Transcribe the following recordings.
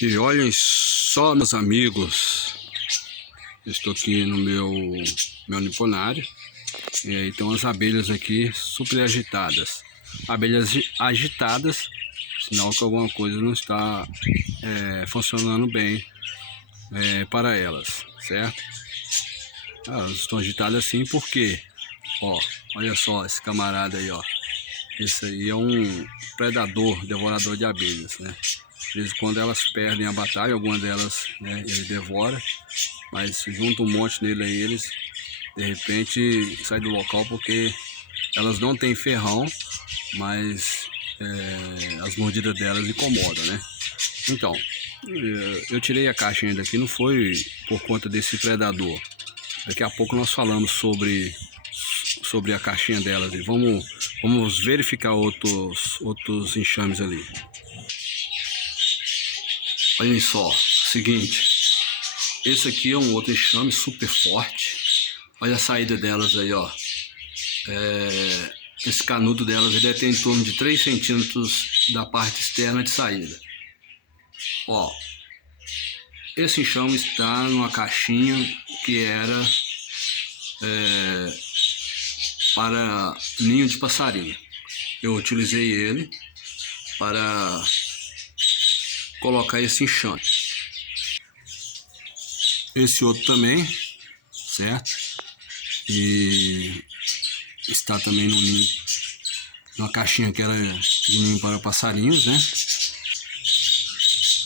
E olhem só, meus amigos, estou aqui no meu niponário e aí tem umas abelhas aqui super agitadas. Abelhas agitadas, sinal que alguma coisa não está funcionando bem para elas, certo? Elas estão agitadas assim porque, ó, olha só esse camarada aí, ó. Esse aí é um predador, devorador de abelhas, né? De vez em quando elas perdem a batalha, algumas delas, né, ele devora, mas junta um monte nele aí, eles de repente saem do local porque elas não têm ferrão, mas as mordidas delas incomodam, né? Então, eu tirei a caixinha daqui, não foi por conta desse predador. Daqui a pouco nós falamos sobre a caixinha delas e vamos verificar outros enxames ali. Olhem só, seguinte, esse aqui é um outro enxame super forte. Olha a saída delas aí, ó. Esse canudo delas ele deve ter em torno de 3 centímetros da parte externa de saída. Ó, esse enxame está numa caixinha que era para ninho de passarinho. Eu utilizei ele para colocar esse enxame. Esse outro também, certo? E está também no ninho, numa caixinha que era de ninho para passarinhos, né?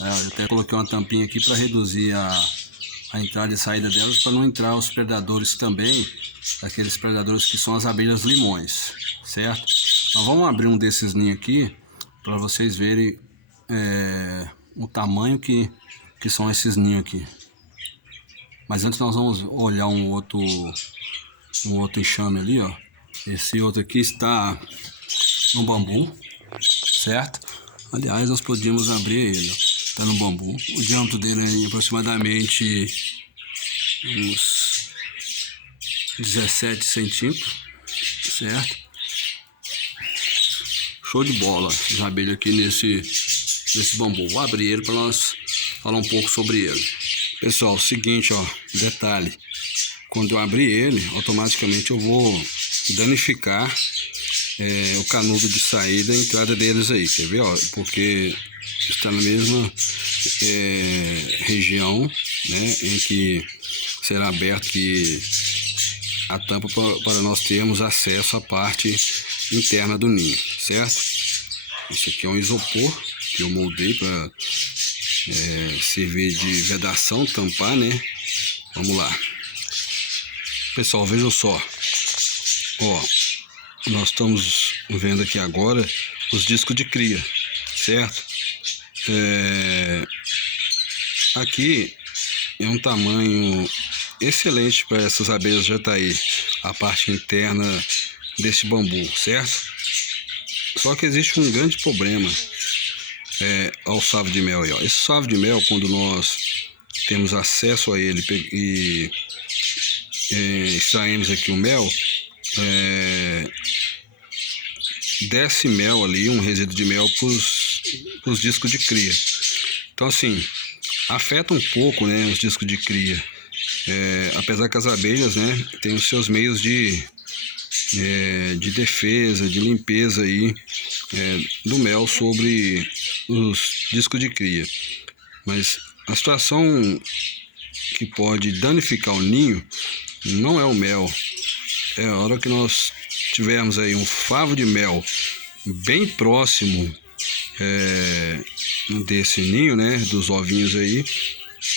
Eu até coloquei uma tampinha aqui para reduzir a entrada e saída delas, para não entrar os predadores também, aqueles predadores que são as abelhas limões, certo? Nós vamos abrir um desses ninhos aqui para vocês verem o tamanho que são esses ninhos aqui. Mas antes nós vamos olhar um outro enxame ali, ó. Esse outro aqui está no bambu, certo? Aliás, nós podíamos abrir ele, ó. Está no bambu. O diâmetro dele é aproximadamente uns 17 centímetros, certo? Show de bola, as abelhas aqui nesse bambu. Vou abrir ele para nós falar um pouco sobre ele. Pessoal, seguinte, ó, detalhe. Quando eu abrir ele, automaticamente eu vou danificar o canudo de saída e entrada deles aí, quer ver? Ó, porque está na mesma região, né, em que será aberto a tampa para nós termos acesso à parte interna do ninho, certo? Esse aqui é um isopor que eu moldei para servir de vedação, tampar, né? Vamos lá. Pessoal, vejam só. Ó, nós estamos vendo aqui agora os discos de cria, certo? Aqui é um tamanho excelente para essas abelhas jataí, a parte interna desse bambu, certo? Só que existe um grande problema ao savo de mel aí, ó. Esse savo de mel, quando nós temos acesso a ele e extraímos aqui o mel, desce mel ali, um resíduo de mel para os discos de cria. Então assim, afeta um pouco, né, os discos de cria, apesar que as abelhas, né, têm os seus meios de defesa, de limpeza aí, do mel sobre os discos de cria. Mas a situação que pode danificar o ninho não é o mel. É a hora que nós tivermos aí um favo de mel bem próximo desse ninho, né, dos ovinhos aí,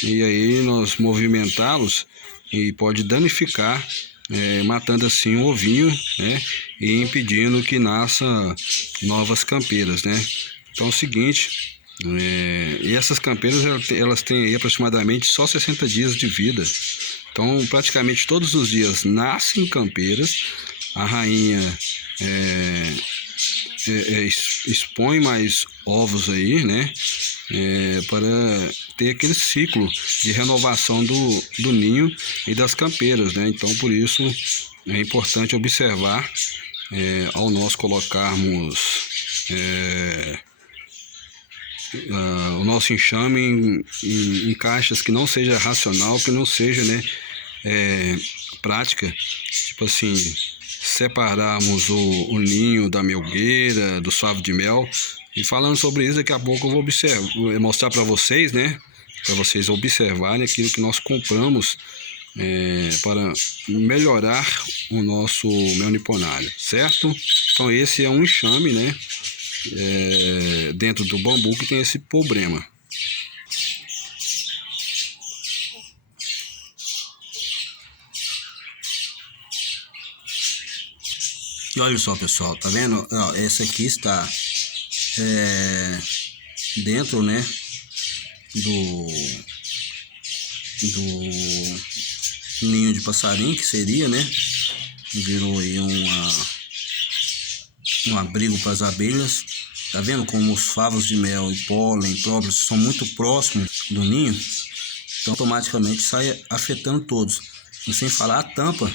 e aí nós movimentá-los e pode danificar, matando assim o ovinho, né, e impedindo que nasça novas campeiras, né. Então é o seguinte, e essas campeiras elas têm aí aproximadamente só 60 dias de vida. Então praticamente todos os dias nascem campeiras, a rainha expõe mais ovos aí, né, para ter aquele ciclo de renovação do ninho e das campeiras, né. Então por isso é importante observar ao nós colocarmos o nosso enxame em caixas que não seja racional, que não seja, né, prática. Tipo assim, separarmos o ninho da melgueira, do favo de mel. E falando sobre isso, daqui a pouco eu vou mostrar para vocês, né, para vocês observarem aquilo que nós compramos para melhorar o nosso mel niponário, certo? Então esse é um enxame, né, dentro do bambu que tem esse problema. E olha só, pessoal, tá vendo? Ó, esse aqui está dentro, né, do ninho de passarinho, que seria, né, virou aí um abrigo para as abelhas. Tá vendo como os favos de mel e pólen, próprios são muito próximos do ninho? Então automaticamente sai afetando todos. E sem falar a tampa,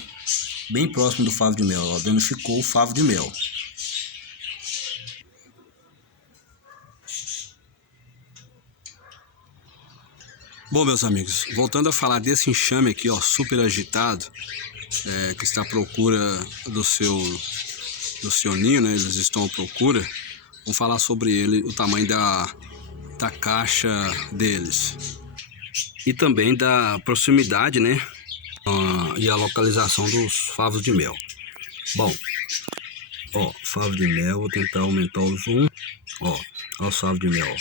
bem próximo do favo de mel, ó, danificou o favo de mel. Bom, meus amigos, voltando a falar desse enxame aqui, ó, super agitado, que está à procura do seu ninho, né? Eles estão à procura. Vamos falar sobre ele, o tamanho da caixa deles e também da proximidade, né? E a localização dos favos de mel. Bom, ó, favo de mel, vou tentar aumentar o zoom. Ó os favos de mel.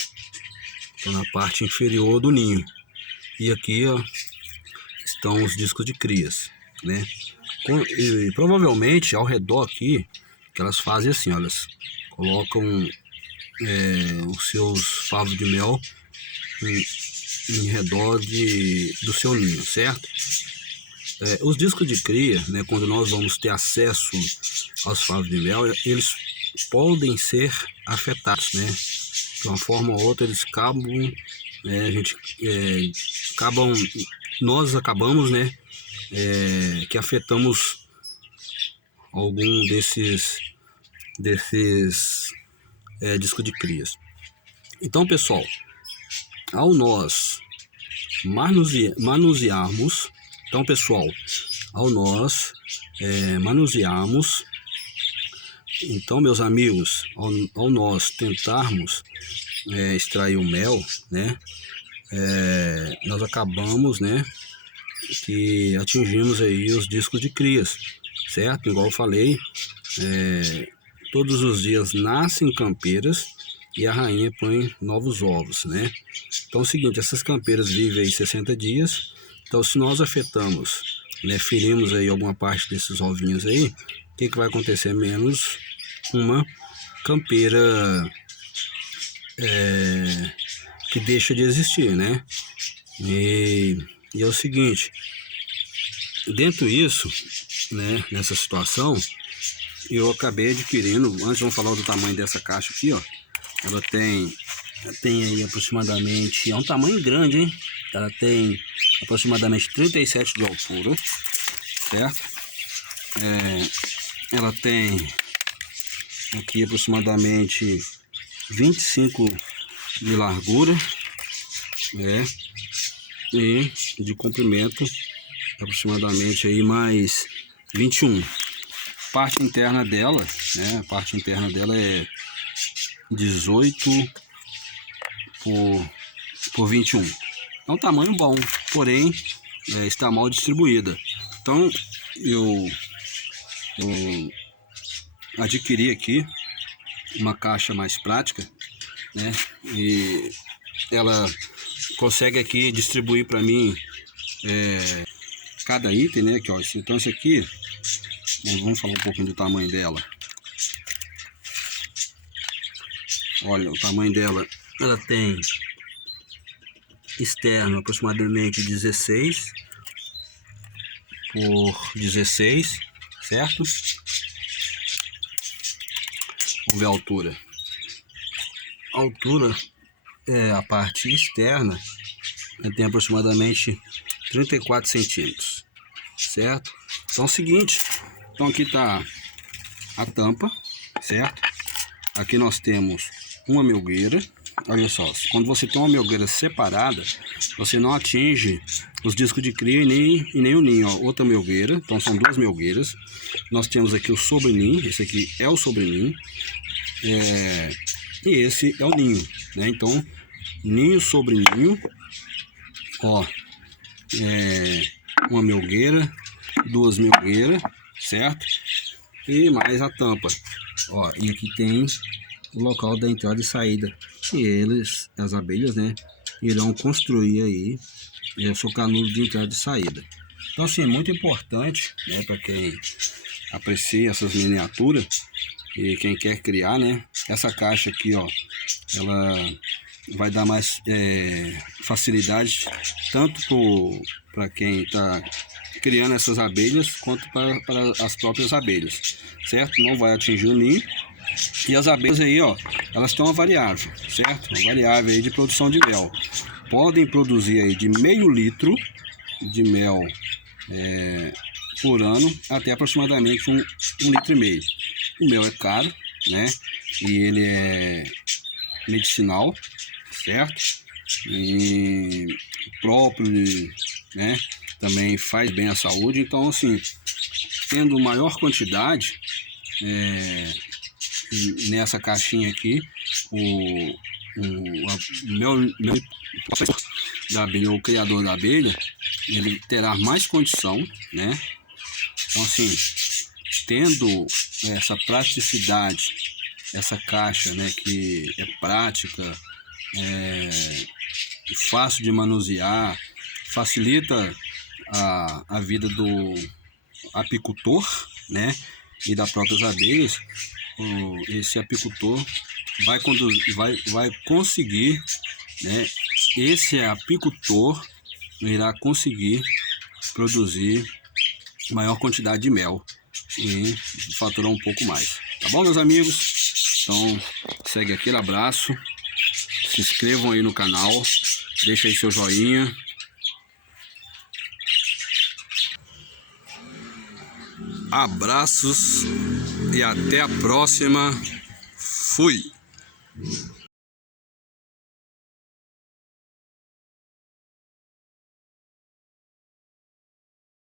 Estão na parte inferior do ninho. E aqui, ó, estão os discos de crias, né? E provavelmente ao redor aqui, que elas fazem assim, ó, elas colocam os seus favos de mel em redor do seu ninho, certo? Os discos de cria, né, quando nós vamos ter acesso aos favos de mel, eles podem ser afetados, né? De uma forma ou outra eles acabam, nós acabamos, né, que afetamos algum desses discos de crias. Então, pessoal, ao nós manusearmos, então, meus amigos, ao nós tentarmos extrair o mel, né, nós acabamos, né, que atingimos aí os discos de crias, certo? Igual eu falei, todos os dias nascem campeiras e a rainha põe novos ovos, né? Então é o seguinte, essas campeiras vivem aí 60 dias, então se nós afetamos, né, ferimos aí alguma parte desses ovinhos aí, o que vai acontecer? Menos uma campeira que deixa de existir, né? E é o seguinte, dentro disso, né, nessa situação, eu acabei adquirindo, antes vamos falar do tamanho dessa caixa aqui, ó. Ela tem aí aproximadamente, é um tamanho grande, hein? Ela tem aproximadamente 37 de altura, certo? Ela tem aqui aproximadamente 25 de largura, né? E de comprimento aproximadamente aí mais 21. Parte interna dela, né? A parte interna dela é 18 por 21. É um tamanho bom, porém está mal distribuída. Então eu adquiri aqui uma caixa mais prática, né? E ela consegue aqui distribuir para mim cada item, né? Aqui, ó, então esse aqui, vamos falar um pouquinho do tamanho dela. Olha o tamanho dela, ela tem externo aproximadamente 16 por 16, certo? Vamos ver a altura. A altura a parte externa tem aproximadamente 34 centímetros, certo? Então é o seguinte, então aqui está a tampa, certo? Aqui nós temos uma melgueira, olha só, quando você tem uma melgueira separada, você não atinge os discos de cria e nem o ninho. Ó. Outra melgueira, então são duas melgueiras. Nós temos aqui o sobreninho, esse aqui é o sobreninho, e esse é o ninho, né? Então, ninho sobre ninho, ó, uma melgueira, duas melgueiras, certo? E mais a tampa, ó, e aqui tem o local da entrada e saída, e as abelhas, né, irão construir aí o seu canudo de entrada e saída. Então, assim, é muito importante, né, para quem aprecia essas miniaturas e quem quer criar, né, essa caixa aqui, ó, ela vai dar mais facilidade tanto para quem está criando essas abelhas quanto para as próprias abelhas, certo? Não vai atingir o ninho. E as abelhas aí, ó, elas têm uma variável, certo? Uma variável aí de produção de mel. Podem produzir aí de meio litro de mel por ano até aproximadamente um litro e meio. O mel é caro, né? E ele é medicinal, certo? E próprio, né? Também faz bem à saúde. Então, assim, tendo maior quantidade nessa caixinha aqui, o meu da abelha, o criador da abelha, ele terá mais condição, né? Então, assim, tendo essa praticidade, essa caixa, né, que é prática, fácil de manusear, facilita a vida do apicultor, né, e das próprias abelhas. Esse apicultor vai conseguir, né, esse apicultor irá conseguir produzir maior quantidade de mel e faturar um pouco mais. Tá bom, meus amigos? Então, segue aquele abraço, se inscrevam aí no canal, deixa aí seu joinha. Abraços e até a próxima. Fui!